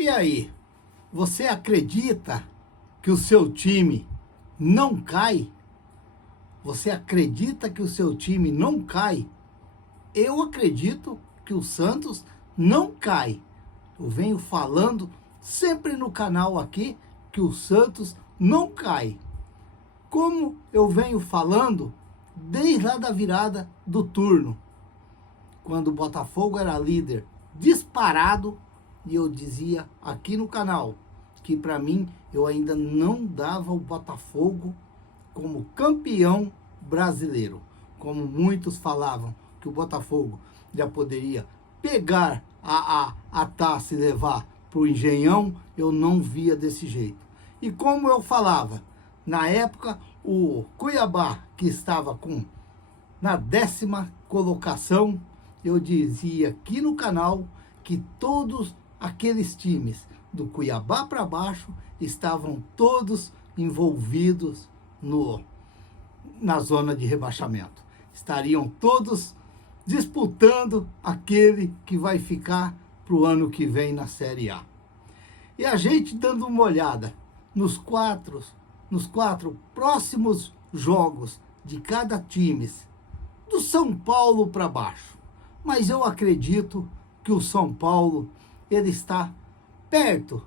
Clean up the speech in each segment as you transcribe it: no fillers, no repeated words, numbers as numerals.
E aí, você acredita que o seu time não cai? Você acredita que o seu time não cai? Eu acredito que o Santos não cai. Eu venho falando sempre no canal aqui que o Santos não cai. Como eu venho falando desde lá da virada do turno, quando o Botafogo era líder disparado, e eu dizia aqui no canal que para mim eu ainda não dava o Botafogo como campeão brasileiro. Como muitos falavam que o Botafogo já poderia pegar a taça e levar para o Engenhão, eu não via desse jeito. E como eu falava, na época o Cuiabá, que estava na 10ª colocação, eu dizia aqui no canal que todos aqueles times do Cuiabá para baixo estavam todos envolvidos na zona de rebaixamento. Estariam todos disputando aquele que vai ficar para o ano que vem na Série A. E a gente dando uma olhada nos quatro próximos jogos de cada time, do São Paulo para baixo. Mas eu acredito que o São Paulo ele está perto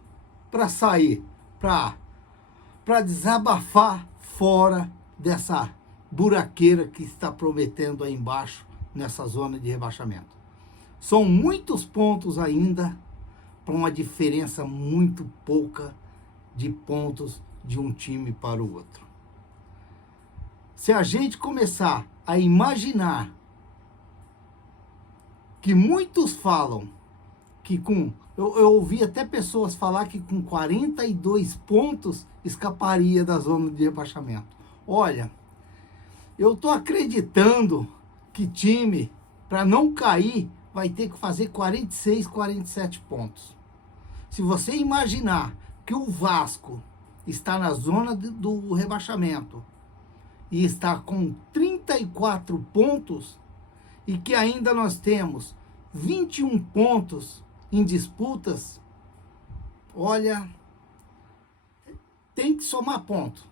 para sair, para desabafar fora dessa buraqueira que está prometendo aí embaixo nessa zona de rebaixamento. São muitos pontos ainda para uma diferença muito pouca de pontos de um time para o outro. Se a gente começar a imaginar que muitos falam que eu ouvi até pessoas falar que com 42 pontos escaparia da zona de rebaixamento. Olha, eu tô acreditando que time, para não cair, vai ter que fazer 46, 47 pontos. Se você imaginar que o Vasco está na zona do rebaixamento e está com 34 pontos e que ainda nós temos 21 pontos em disputas, olha, tem que somar ponto.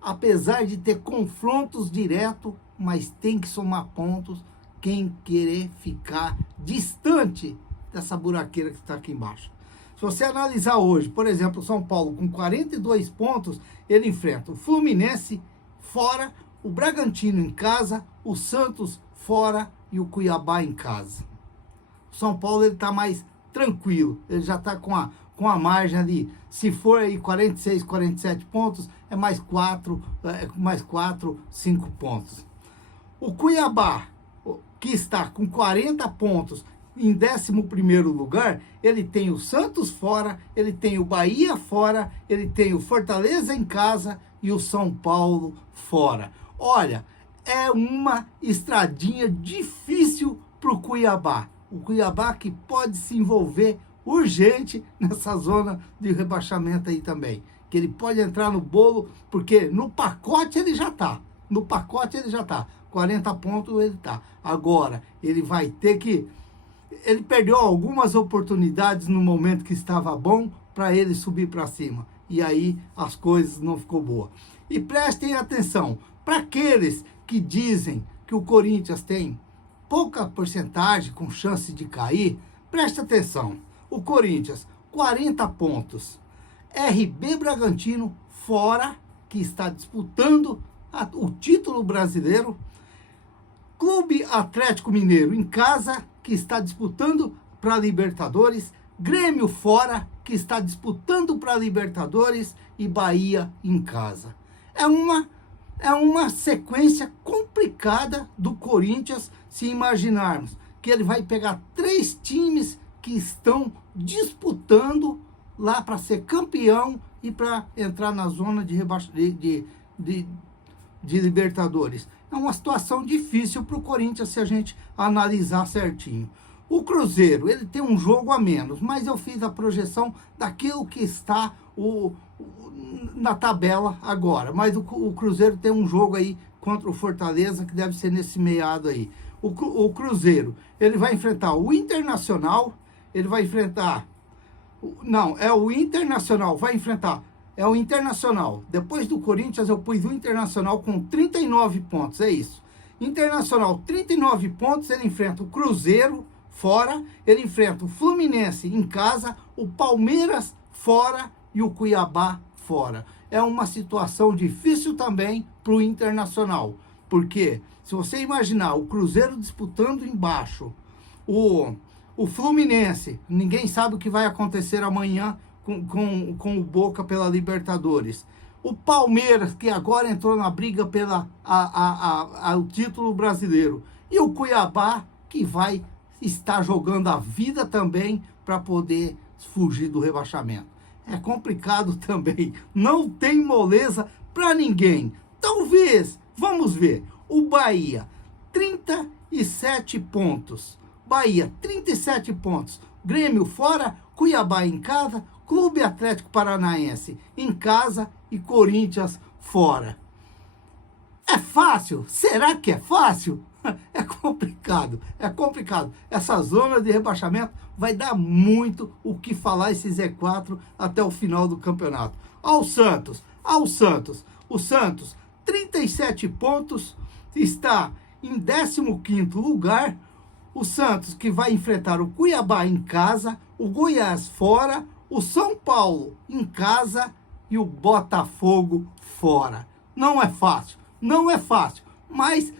Apesar de ter confrontos diretos, mas tem que somar pontos quem querer ficar distante dessa buraqueira que está aqui embaixo. Se você analisar hoje, por exemplo, o São Paulo com 42 pontos, ele enfrenta o Fluminense fora, o Bragantino em casa, o Santos fora e o Cuiabá em casa. O São Paulo ele está mais tranquilo, ele já está com a margem ali, se for aí 46, 47 pontos, é mais 4, 5 pontos. O Cuiabá, que está com 40 pontos, em 11º lugar, ele tem o Santos fora, ele tem o Bahia fora, ele tem o Fortaleza em casa e o São Paulo fora. Olha, é uma estradinha difícil para o Cuiabá. O Cuiabá que pode se envolver urgente nessa zona de rebaixamento aí também. Que ele pode entrar no bolo, porque no pacote ele já está. 40 pontos ele está. Agora, ele vai ter que... Ele perdeu algumas oportunidades no momento que estava bom para ele subir para cima. E aí as coisas não ficou boa. E prestem atenção, para aqueles que dizem que o Corinthians tem pouca porcentagem com chance de cair, preste atenção. O Corinthians, 40 pontos. RB Bragantino fora, que está disputando o título brasileiro. Clube Atlético Mineiro em casa, que está disputando para a Libertadores. Grêmio fora, que está disputando para a Libertadores. E Bahia em casa. É uma sequência complicada do Corinthians, se imaginarmos que ele vai pegar 3 times que estão disputando lá para ser campeão e para entrar na zona de Libertadores. É uma situação difícil para o Corinthians se a gente analisar certinho. O Cruzeiro, ele tem um jogo a menos, mas eu fiz a projeção daquilo que está na tabela agora. Mas o Cruzeiro tem um jogo aí contra o Fortaleza, que deve ser nesse meado aí. O Cruzeiro, ele vai enfrentar o Internacional, ele vai enfrentar Não, é o Internacional, vai enfrentar. É o Internacional. Depois do Corinthians, eu pus o Internacional com 39 pontos, é isso. Internacional, 39 pontos, ele enfrenta o Cruzeiro fora, ele enfrenta o Fluminense em casa, o Palmeiras fora e o Cuiabá fora. É uma situação difícil também para o Internacional, porque se você imaginar o Cruzeiro disputando embaixo, o Fluminense, ninguém sabe o que vai acontecer amanhã com o Boca pela Libertadores. O Palmeiras, que agora entrou na briga pela o título brasileiro. E o Cuiabá, que vai estar jogando a vida também para poder fugir do rebaixamento. É complicado também. Não tem moleza para ninguém. Talvez, vamos ver, o Bahia, 37 pontos. Bahia, 37 pontos. Grêmio fora, Cuiabá em casa, Clube Atlético Paranaense em casa e Corinthians fora. É fácil? Será que é fácil? É complicado, é complicado. Essa zona de rebaixamento vai dar muito o que falar esse Z4 até o final do campeonato. O Santos, o Santos, 37 pontos, está em 15º lugar. O Santos que vai enfrentar o Cuiabá em casa, o Goiás fora, o São Paulo em casa e o Botafogo fora. Não é fácil, não é fácil, mas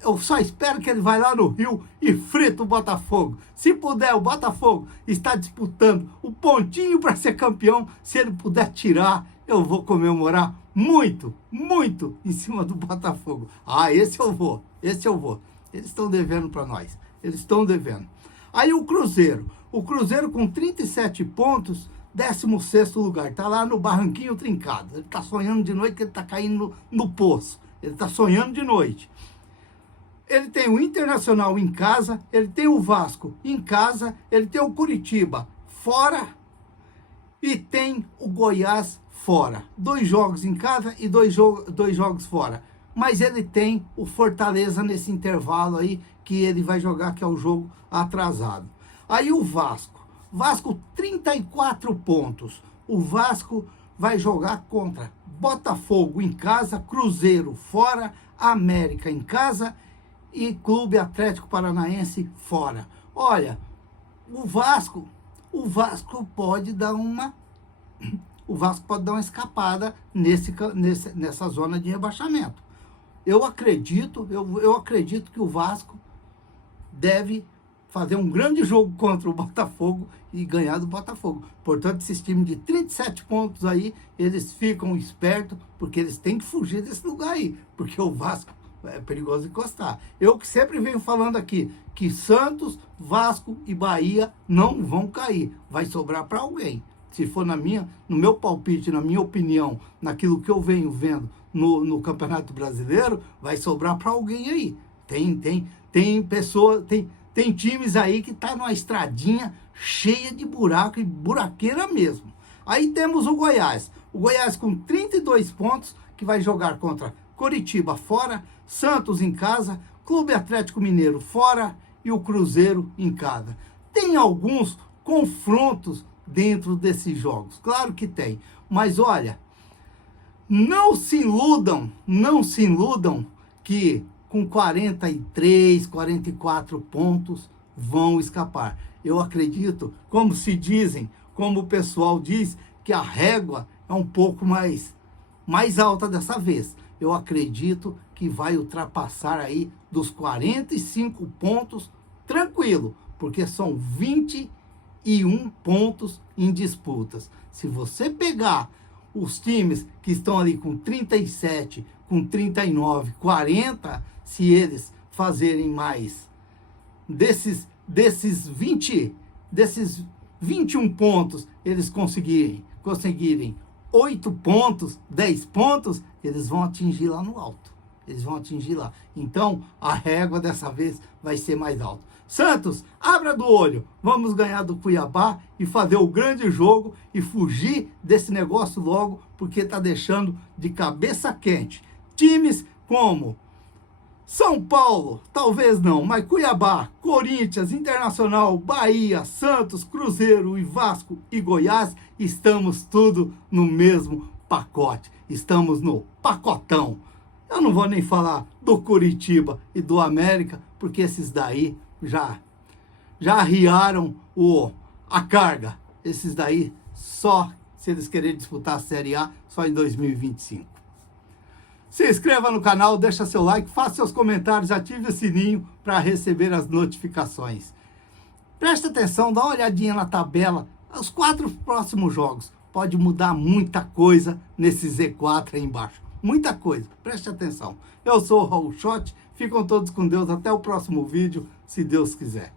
eu só espero que ele vai lá no Rio e frita o Botafogo. Se puder, o Botafogo está disputando o pontinho para ser campeão. Se ele puder tirar, eu vou comemorar muito, muito em cima do Botafogo. Esse eu vou. Eles estão devendo para nós, eles estão devendo. Aí o Cruzeiro com 37 pontos, 16º lugar, está lá no barranquinho trincado. Ele está sonhando de noite que ele está caindo no poço. Ele está sonhando de noite. Ele tem o Internacional em casa, ele tem o Vasco em casa, ele tem o Curitiba fora e tem o Goiás fora. 2 jogos em casa e 2 jogos fora. Mas ele tem o Fortaleza nesse intervalo aí, que ele vai jogar, que é o jogo atrasado. Aí o Vasco 34 pontos. O Vasco vai jogar contra Botafogo em casa, Cruzeiro fora, América em casa e Clube Atlético Paranaense fora. Olha, o Vasco pode dar uma escapada nessa zona de rebaixamento. Eu acredito que o Vasco deve fazer um grande jogo contra o Botafogo e ganhar do Botafogo. Portanto, esses times de 37 pontos aí, eles ficam espertos, porque eles têm que fugir desse lugar aí, porque o Vasco é perigoso encostar. Eu que sempre venho falando aqui, que Santos, Vasco e Bahia não vão cair. Vai sobrar para alguém. Se for no meu palpite, na minha opinião, naquilo que eu venho vendo no Campeonato Brasileiro, vai sobrar para alguém aí. Tem pessoas, tem times aí que tá numa estradinha cheia de buraco e buraqueira mesmo. Aí temos o Goiás. O Goiás com 32 pontos, que vai jogar contra Coritiba fora, Santos em casa, Clube Atlético Mineiro fora e o Cruzeiro em casa. Tem alguns confrontos dentro desses jogos, claro que tem. Mas olha, não se iludam que com 43, 44 pontos vão escapar. Eu acredito, como o pessoal diz, que a régua é um pouco mais alta dessa vez. Eu acredito que vai ultrapassar aí dos 45 pontos tranquilo, porque são 21 pontos em disputas. Se você pegar os times que estão ali com 37, com 39, 40, se eles fazerem mais desses 21 pontos, eles conseguirem 8 pontos, 10 pontos, eles vão atingir lá no alto. Eles vão atingir lá. Então, a régua dessa vez vai ser mais alta. Santos, abra do olho. Vamos ganhar do Cuiabá e fazer o grande jogo e fugir desse negócio logo, porque está deixando de cabeça quente. Times como São Paulo, talvez não, mas Cuiabá, Corinthians, Internacional, Bahia, Santos, Cruzeiro e Vasco e Goiás, estamos tudo no mesmo pacote. Estamos no pacotão. Eu não vou nem falar do Curitiba e do América, porque esses daí já arriaram a carga. Esses daí só, se eles querem disputar a Série A, só em 2025. Se inscreva no canal, deixa seu like, faça seus comentários, ative o sininho para receber as notificações. Preste atenção, dá uma olhadinha na tabela, os 4 próximos jogos. Pode mudar muita coisa nesse Z4 aí embaixo. Muita coisa, preste atenção. Eu sou o Raul Schott, ficam todos com Deus, até o próximo vídeo, se Deus quiser.